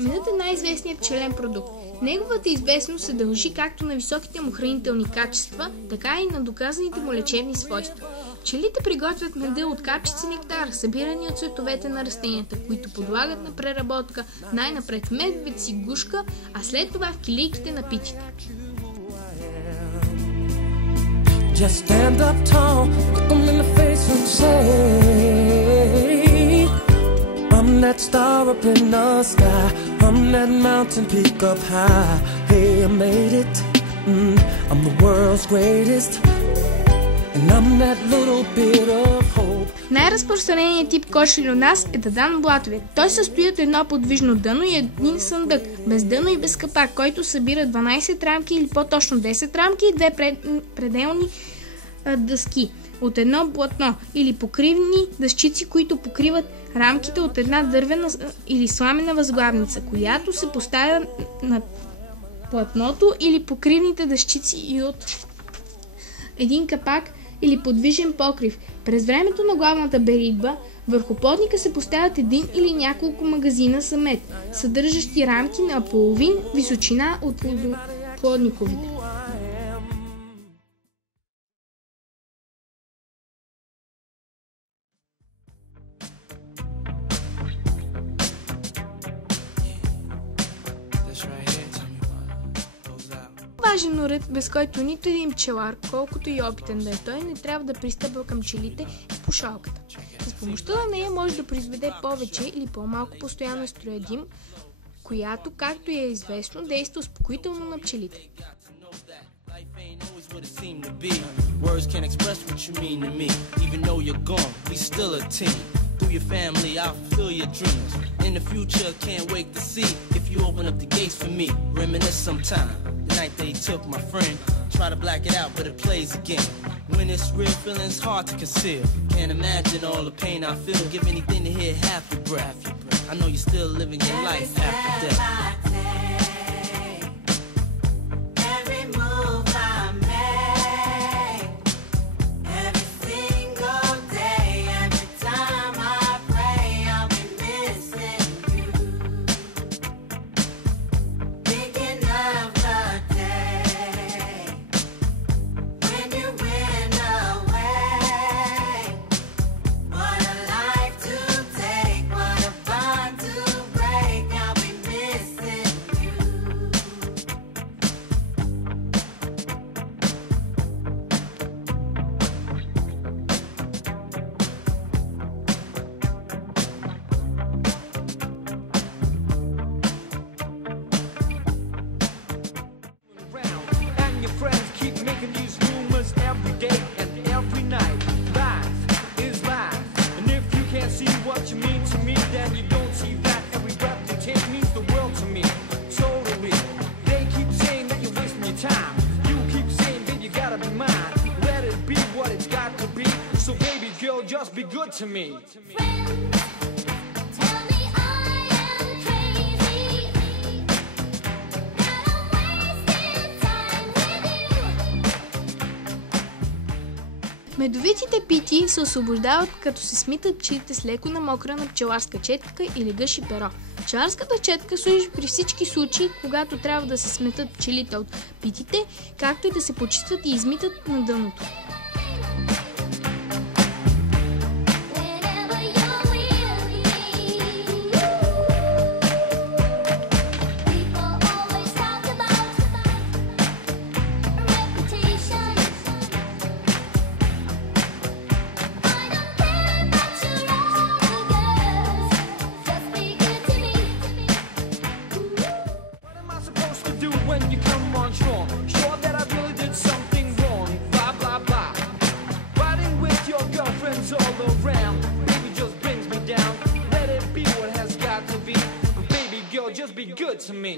Медът е най-известният пчелен продукт. Неговата известност се дължи както на високите му хранителни качества, така и на доказаните му лечебни свойства. Пчелите приготвят меда от капчици нектар, събирани от цветовете на растенията, които подлагат на преработка най-напред в медвед си гушка, а след това в килийките на питите. Just stand up tall, look them in the face and say, I'm that star up in the sky, I'm that mountain peak up high, hey, I made it, I'm the world's greatest, and I'm that little bit of hope. Най-разпространеният тип кошери у нас е дадан блатовец. Той състои от едно подвижно дъно и един съндък, без дъно и без капак, който събира 12 рамки или по-точно 10 рамки и две пределни дъски от едно платно или покривни дъщици, които покриват рамките от една дървена или сламена възглавница, която се поставя на платното или покривните дъщици и от един капак или подвижен покрив. През времето на главната беритба върху плотника се поставят един или няколко магазина за мед, съдържащи рамки на половин височина от плодниковите. Важен уред, без който нито един пчелар, колкото и опитен да е той, не трябва да пристъпва към пчелите, е пушалката. С помощта на нея може да произведе повече или по-малко постоянна струя дим, която, както е известно, действа успокоително на пчелите. Through your family, I'll fulfill your dreams. In the future, can't wait to see if you open up the gates for me. Reminisce sometime, the night they took my friend. Try to black it out, but it plays again. When it's real, feeling's hard to conceal. Can't imagine all the pain I feel. Give anything to hear half your breath. I know you're still living your life after death. Just be good to me. Медовитите пити се освобождават, като се смитат пчелите с леко намокрена пчеларска четка или гъш и перо. Пчеларската четка служи при всички случаи, когато трябва да се сметат пчелите от питите, както и да се почистват и измитат на дъното. Just be good to me.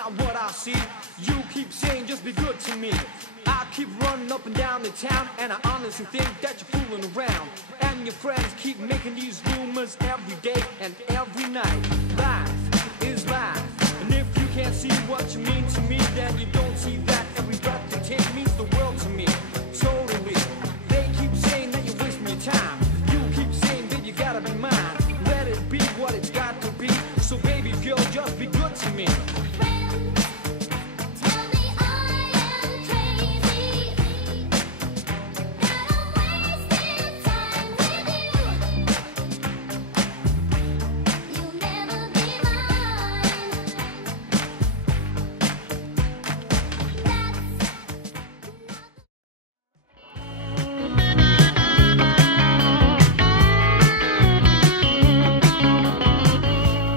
not what I see. You keep saying just be good to me. I keep running up and down the town, and I honestly think that you're fooling around. And your friends keep making these rumors every day and every night. Life is life, and if you can't see what you mean to me, then you don't see that every breath you take means the world to me. Totally. They keep saying that you're wasting your time. You keep saying that you gotta be mine. Let it be what it's got to be. So baby girl, just be good to me.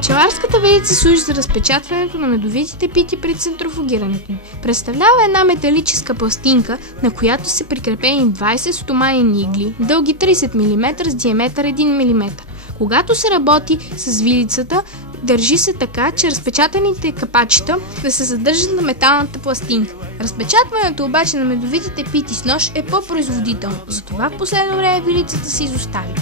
Пчеларската верица служи за разпечатването на медовитите пити при центрофугирането им. Представлява една металическа пластинка, на която са прикрепени 20 стоманени игли, дълги 30 мм с диаметър 1 мм. Когато се работи с вилицата, държи се така, че разпечатаните капачета да се задържат на металната пластинка. Разпечатването обаче на медовитите пити с нож е по-производително, затова в последно време вилицата се изостави.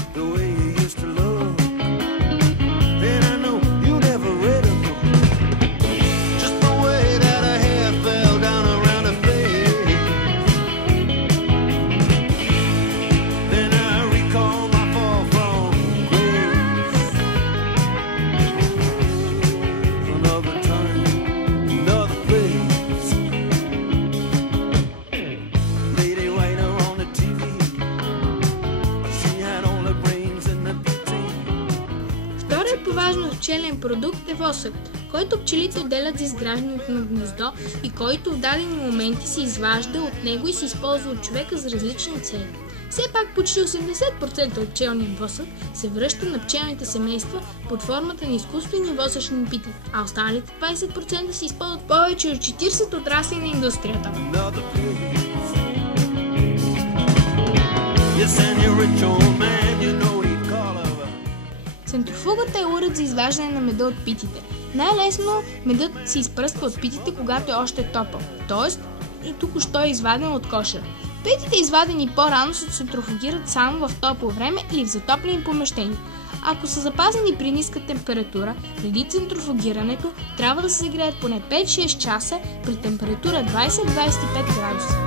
Важно пчелен продукт е восъкът, който пчелите отделят за изграждането на гнездо и който в дадени моменти се изважда от него и се използва от човека за различни цели. Все пак почти 80% от пчелния восък се връща на пчелните семейства под формата на изкуствени восъчни пити, а останалите 20% се използват повече от 40 отрасли на индустрията. Центрофугата е уред за изваждане на меда от питите. Най-лесно медът се изпръсква от питите, когато е още топъл, т.е. и току-що е изваден от кошера. Питите, извадени по-рано, се центрофугират само в топло време или в затоплени помещения. Ако са запазени при ниска температура, преди центрофугирането трябва да се загреят поне 5-6 часа при температура 20-25 градуса.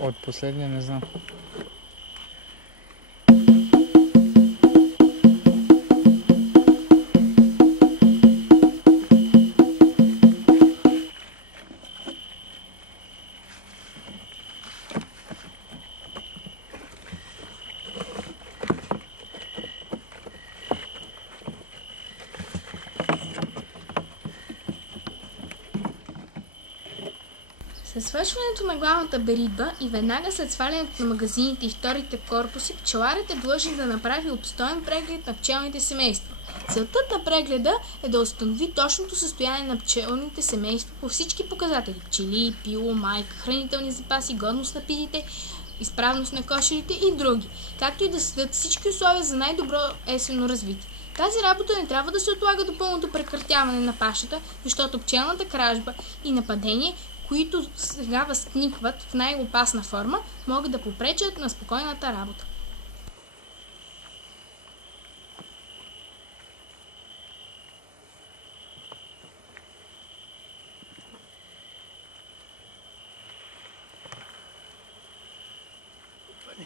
От последния не знам. След свършването на главната беритба и веднага след свалянето на магазините и вторите корпуси, пчеларят е длъжен да направи обстоен преглед на пчелните семейства. Целта на прегледа е да установи точното състояние на пчелните семейства по всички показатели – пчели, пило, майка, хранителни запаси, годност на питите, изправност на кошерите и други, както и да следят всички условия за най-добро есенно развитие. Тази работа не трябва да се отлага до пълното прекратяване на пашата, защото пчелната кражба и нападение, които сега възникват в най-опасна форма, могат да попречат на спокойната работа.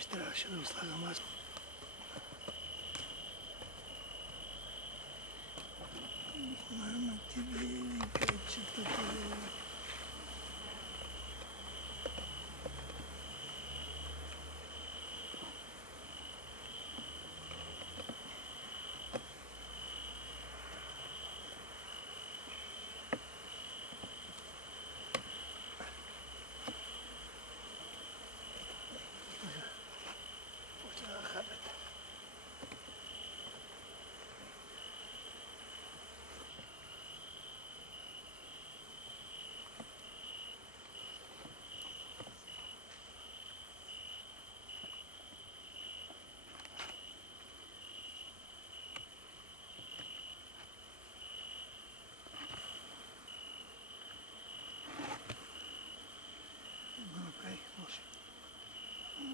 трябваше да го слагам аз. Мама ти бе, кайчетата бе.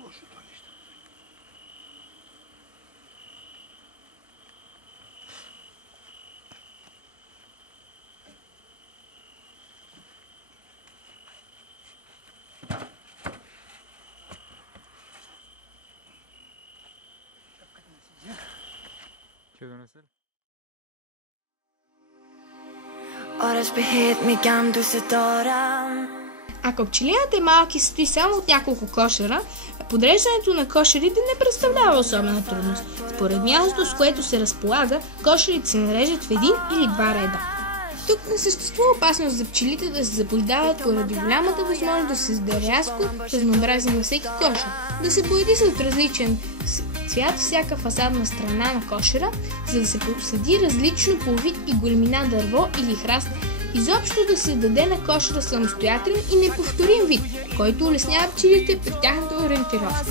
Лошо това нещо. Ще донесе ли? Ако пчелината е малки състои само от няколко кошера, подреждането на кошерите не представлява особена трудност. Според мястото, с което се разполага, кошерите се нареждат в един или два реда. Тук не съществува опасност за пчелите да се заблуждават поради голямата възможност да се създаде рязко разнообразие на всеки кошер, да се пояди с различен цвят всяка фасадна страна на кошера, за да се посади различно по вид и големина дърво или храст, изобщо да се даде на кошера самостоятелен и неповторим вид, който улеснява пчелите при тяхната ориентировка.